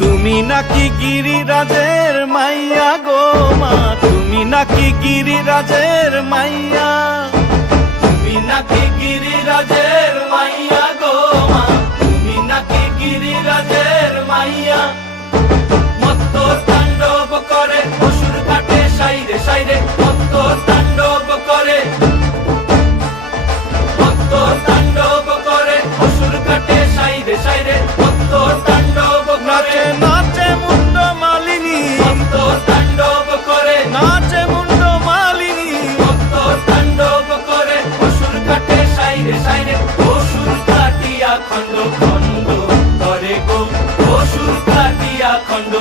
তুমি নাকি গিরিরাজের মাইয়া গো মা, তুমি নাকি গিরিরাজের মাইয়া, তুমি নাকি গিরিরাজের মাইয়া গো মা, তুমি নাকি গিরিরাজের মাইয়া। মত্ত তাণ্ডব করে অসুর কাটে সাইরে সাইরে, মত্ত তাণ্ডব করে, মত্ত তাণ্ডব করে অসুর কাটে সাইরে সাইরে, মত্ত তাণ্ডব করে। নাচে মুন্ড মালিনী, মত্ত তাণ্ডব করে, নাচে মুন্ড মালিনী, মত্ত তাণ্ডব করে অসুর কাটে সাইরে সাইরে, অসুর কাটিয়া খণ্ড খণ্ড করে গো, অসুর কাটিয়া খণ্ড